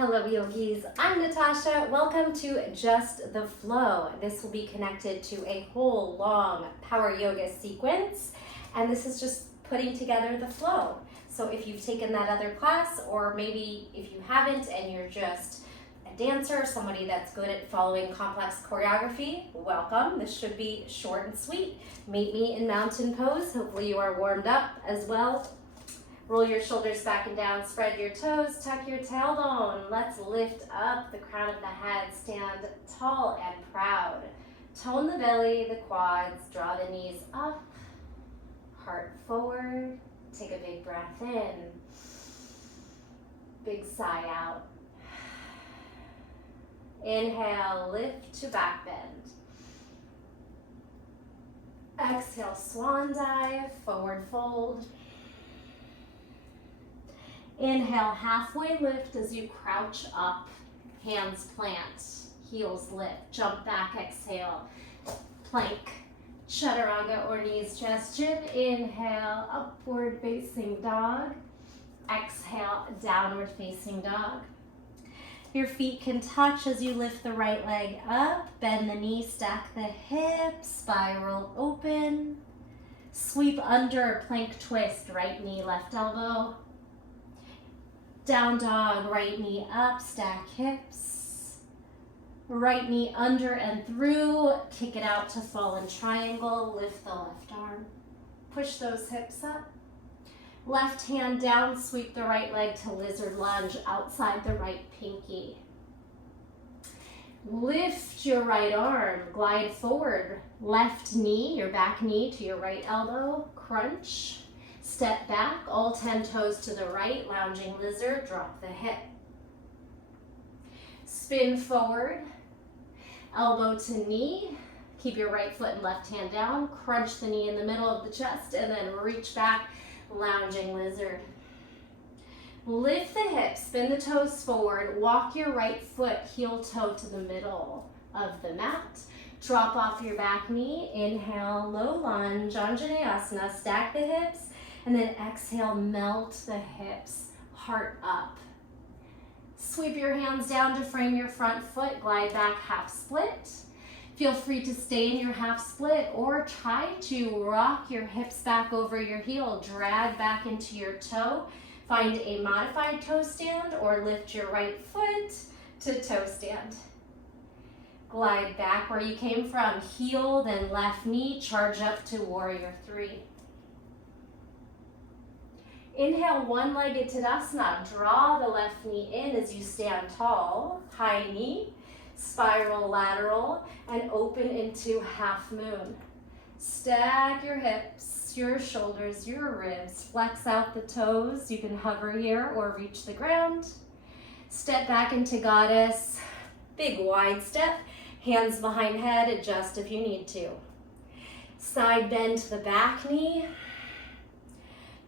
Hello yogis, I'm Natasha. Welcome to Just the Flow. This will be connected to a whole long power yoga sequence, and this is just putting together the flow. So if you've taken that other class, or maybe if you haven't and you're just a dancer, somebody that's good at following complex choreography, welcome. This should be short and sweet. Meet me in mountain pose. Hopefully you are warmed up as well. Roll your shoulders back and down, spread your toes, tuck your tailbone. Let's lift up the crown of the head, stand tall and proud. Tone the belly, the quads, draw the knees up, heart forward. Take a big breath in, big sigh out. Inhale, lift to back bend. Exhale, swan dive, forward fold. Inhale, halfway lift as you crouch up, hands plant, heels lift, jump back, exhale, plank, chaturanga or knees gesture. Inhale, upward facing dog. Exhale, downward facing dog. Your feet can touch as you lift the right leg up, bend the knee, stack the hips, spiral open. Sweep under, plank twist, right knee, left elbow. Down dog, right knee up, stack hips. Right knee under and through, kick it out to fallen triangle, lift the left arm. Push those hips up. Left hand down, sweep the right leg to lizard lunge outside the right pinky. Lift your right arm, glide forward. Left knee, your back knee to your right elbow, crunch. Step back, all 10 toes to the right, lounging lizard, drop the hip. Spin forward, elbow to knee. Keep your right foot and left hand down. Crunch the knee in the middle of the chest and then reach back, lounging lizard. Lift the hips, spin the toes forward. Walk your right foot heel toe to the middle of the mat. Drop off your back knee. Inhale, low lunge, Anjaneyasana. Stack the hips. And then exhale, melt the hips, heart up. Sweep your hands down to frame your front foot, glide back, half split. Feel free to stay in your half split or try to rock your hips back over your heel, drag back into your toe. Find a modified toe stand or lift your right foot to toe stand. Glide back where you came from, heel, then left knee, charge up to warrior three. Inhale, one-legged Tadasana. Draw the left knee in as you stand tall. High knee, spiral lateral, and open into half moon. Stack your hips, your shoulders, your ribs. Flex out the toes. You can hover here or reach the ground. Step back into goddess. Big wide step. Hands behind head. Adjust if you need to. Side bend to the back knee.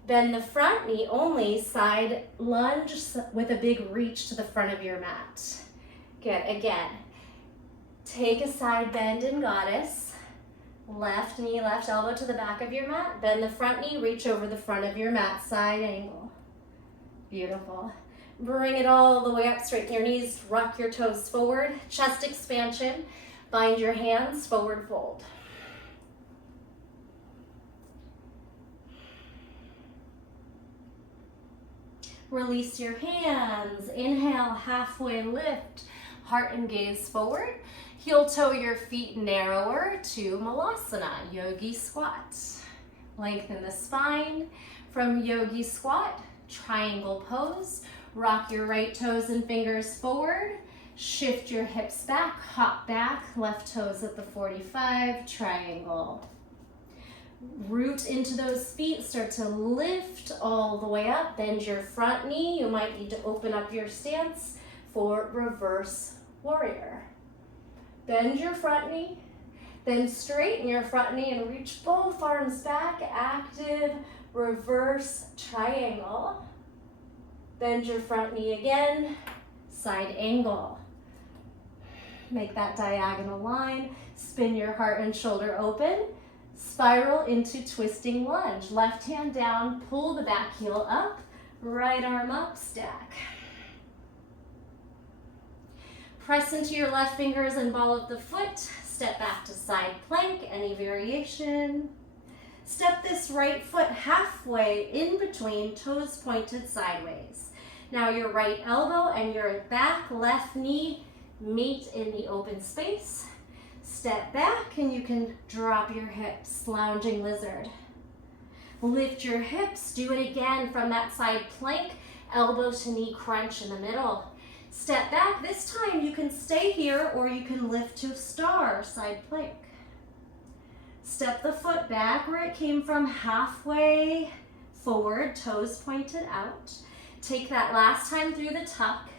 Bend the front knee only, side lunge with a big reach to the front of your mat. Good, again. Take a side bend in goddess. Left knee, left elbow to the back of your mat. Bend the front knee, reach over the front of your mat, side angle. Beautiful. Bring it all the way up, straighten your knees, rock your toes forward, chest expansion. Bind your hands, forward fold. Release your hands. Inhale, halfway lift. Heart and gaze forward. Heel toe your feet narrower to Malasana, yogi squat. Lengthen the spine. From yogi squat, triangle pose. Rock your right toes and fingers forward. Shift your hips back, hop back. Left toes at the 45, triangle. Root into those feet, start to lift all the way up. Bend your front knee. You might need to open up your stance for reverse warrior. Bend your front knee, then straighten your front knee and reach both arms back. Active reverse triangle. Bend your front knee again, side angle. Make that diagonal line. Spin your heart and shoulder open. Spiral into twisting lunge. Left hand down, pull the back heel up, right arm up, stack. Press into your left fingers and ball of the foot. Step back to side plank, any variation. Step this right foot halfway in between, toes pointed sideways. Now your right elbow and your back left knee meet in the open space. Step back and you can drop your hips, lounging lizard. Lift your hips, do it again from that side plank, elbow to knee crunch in the middle. Step back, this time you can stay here or you can lift to star, side plank. Step the foot back where it came from, halfway forward, toes pointed out. Take that last time through the tuck,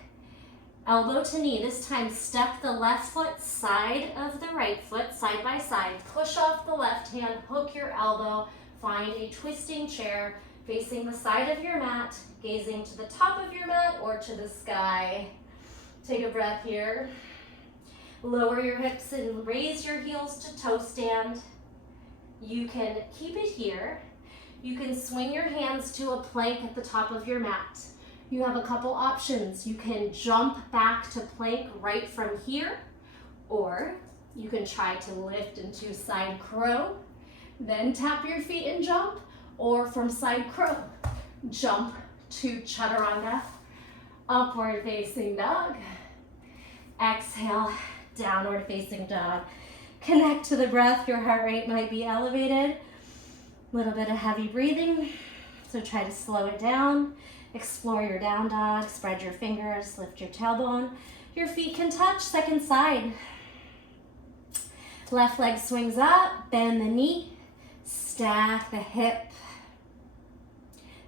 elbow to knee. This time step the left foot side of the right foot, side by side. Push off the left hand, hook your elbow, find a twisting chair facing the side of your mat, gazing to the top of your mat or to the sky. Take a breath here. Lower your hips and raise your heels to toe stand. You can keep it here. You can swing your hands to a plank at the top of your mat. You have a couple options. You can jump back to plank right from here, or you can try to lift into side crow, then tap your feet and jump, or from side crow, jump to chaturanga, upward facing dog. Exhale, downward facing dog. Connect to the breath. Your heart rate might be elevated. A little bit of heavy breathing, so try to slow it down. Explore your down dog, spread your fingers, lift your tailbone. Your feet can touch, second side. Left leg swings up, bend the knee, stack the hip.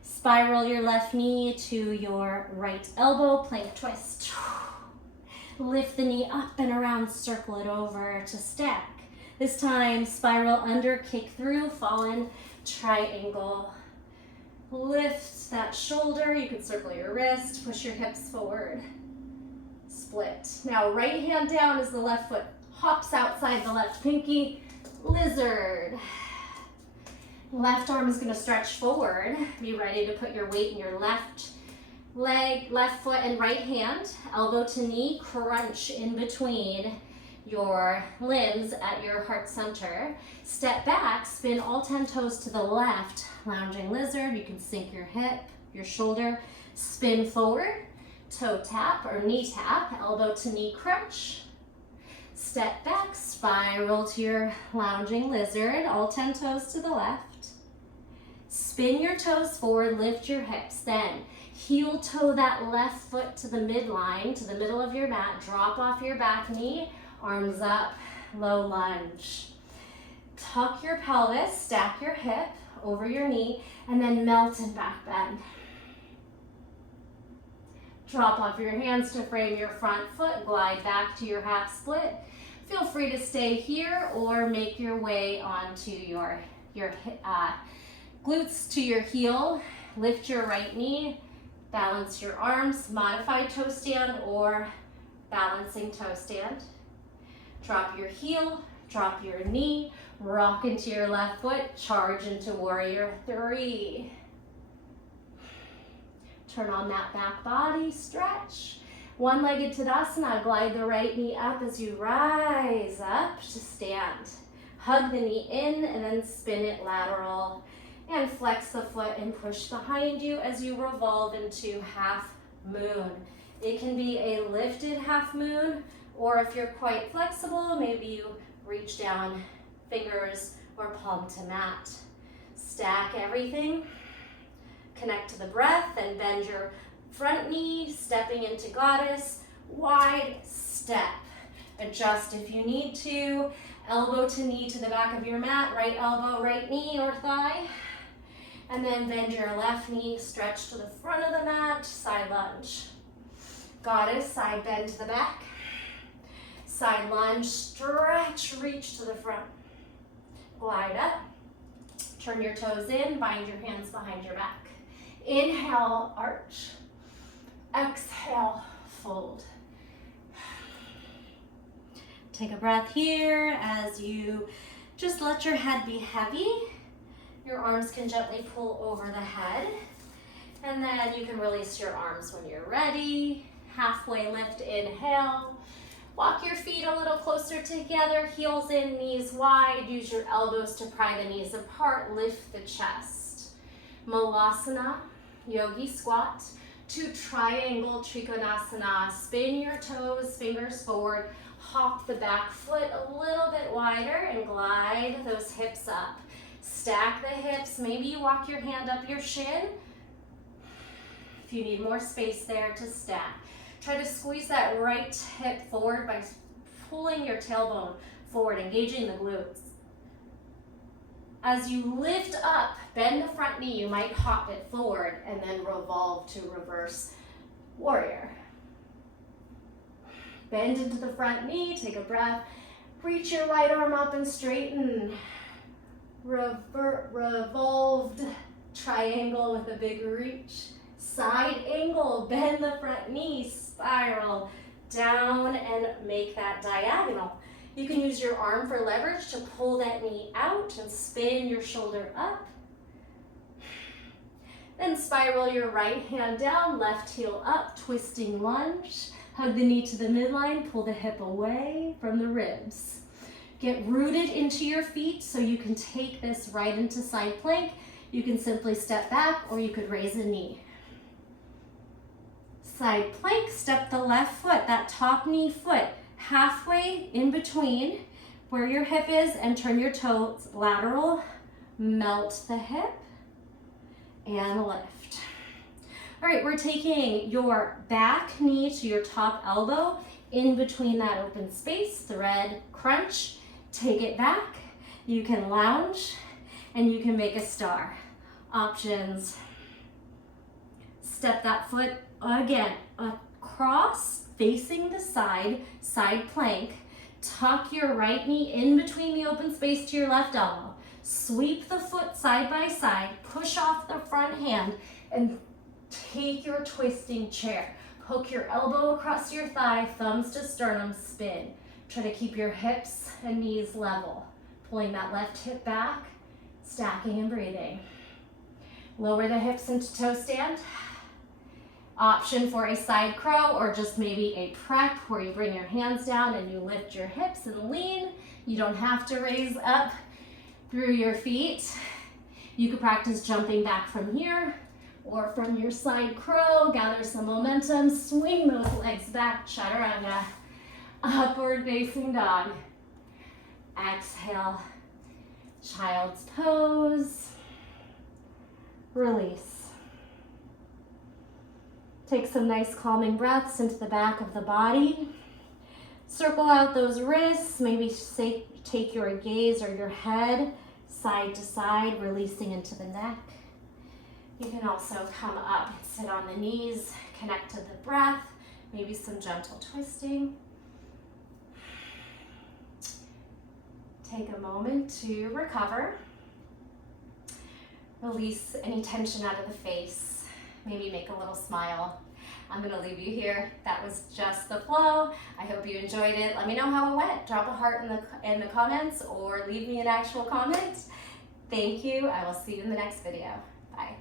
Spiral your left knee to your right elbow, plank twist. Lift the knee up and around, circle it over to stack. This time, spiral under, kick through, fallen triangle. Lift that shoulder, you can circle your wrist, push your hips forward. Split. Now right hand down as the left foot hops outside the left pinky, lizard. Left arm is gonna stretch forward. Be ready to put your weight in your left leg, left foot and right hand, elbow to knee, crunch in between your limbs at your heart center. Step back, spin all 10 toes to the left, lounging lizard. You can sink your hip, your shoulder, spin forward, toe tap or knee tap, elbow to knee crunch. Step back, spiral to your lounging lizard, all 10 toes to the left. Spin your toes forward, lift your hips, then heel toe that left foot to the midline, to the middle of your mat, drop off your back knee, arms up, low lunge. Tuck your pelvis, stack your hip over your knee, and then melt and back bend. Drop off your hands to frame your front foot, glide back to your half split. Feel free to stay here or make your way onto your glutes to your heel. Lift your right knee, balance your arms, modified toe stand or balancing toe stand. Drop your heel, drop your knee, rock into your left foot, charge into warrior 3. Turn on that back body, stretch. One-legged Tadasana, glide the right knee up as you rise up to stand. Hug the knee in and then spin it lateral. And flex the foot and push behind you as you revolve into half moon. It can be a lifted half moon, or if you're quite flexible, maybe you reach down, fingers or palm to mat. Stack everything. Connect to the breath and bend your front knee, stepping into goddess, wide step. Adjust if you need to. Elbow to knee to the back of your mat, right elbow, right knee or thigh. And then bend your left knee, stretch to the front of the mat, side lunge. Goddess, side bend to the back. Side lunge, stretch, reach to the front. Glide up. Turn your toes in, bind your hands behind your back. Inhale, arch. Exhale, fold. Take a breath here as you just let your head be heavy. Your arms can gently pull over the head. And then you can release your arms when you're ready. Halfway lift, inhale. Walk your feet a little closer together, heels in, knees wide. Use your elbows to pry the knees apart. Lift the chest. Malasana, yogi squat, to triangle trikonasana. Spin your toes, fingers forward. Hop the back foot a little bit wider and glide those hips up. Stack the hips. Maybe you walk your hand up your shin. If you need more space there to stack. Try to squeeze that right hip forward by pulling your tailbone forward, engaging the glutes. As you lift up, bend the front knee. You might hop it forward and then revolve to reverse warrior. Bend into the front knee, take a breath. Reach your right arm up and straighten. Revolved triangle with a big reach. Side angle, bend the front knee, spiral down and make that diagonal. You can use your arm for leverage to pull that knee out and spin your shoulder up. Then spiral your right hand down, left heel up, twisting lunge. Hug the knee to the midline, pull the hip away from the ribs. Get rooted into your feet so you can take this right into side plank. You can simply step back or you could raise a knee. Side plank, step the left foot, that top knee foot, halfway in between where your hip is and turn your toes lateral, melt the hip and lift. All right, we're taking your back knee to your top elbow in between that open space, thread, crunch, take it back. You can lounge and you can make a star. Options. Step that foot again, across, facing the side, side plank. Tuck your right knee in between the open space to your left elbow. Sweep the foot side by side, push off the front hand, and take your twisting chair. Hook your elbow across your thigh, thumbs to sternum, spin. Try to keep your hips and knees level. Pulling that left hip back, stacking and breathing. Lower the hips into toe stand. Option for a side crow or just maybe a prep where you bring your hands down and you lift your hips and lean. You don't have to raise up through your feet. You could practice jumping back from here or from your side crow, gather some momentum, swing those legs back, chaturanga, upward facing dog. Exhale, child's pose, release. Take some nice calming breaths into the back of the body. Circle out those wrists, maybe take your gaze or your head side to side, releasing into the neck. You can also come up and sit on the knees, connect to the breath, maybe some gentle twisting. Take a moment to recover. Release any tension out of the face. Maybe make a little smile. I'm gonna leave you here. That was just the flow. I hope you enjoyed it. Let me know how it went. Drop a heart in the comments or leave me an actual comment. Thank you. I will see you in the next video. Bye.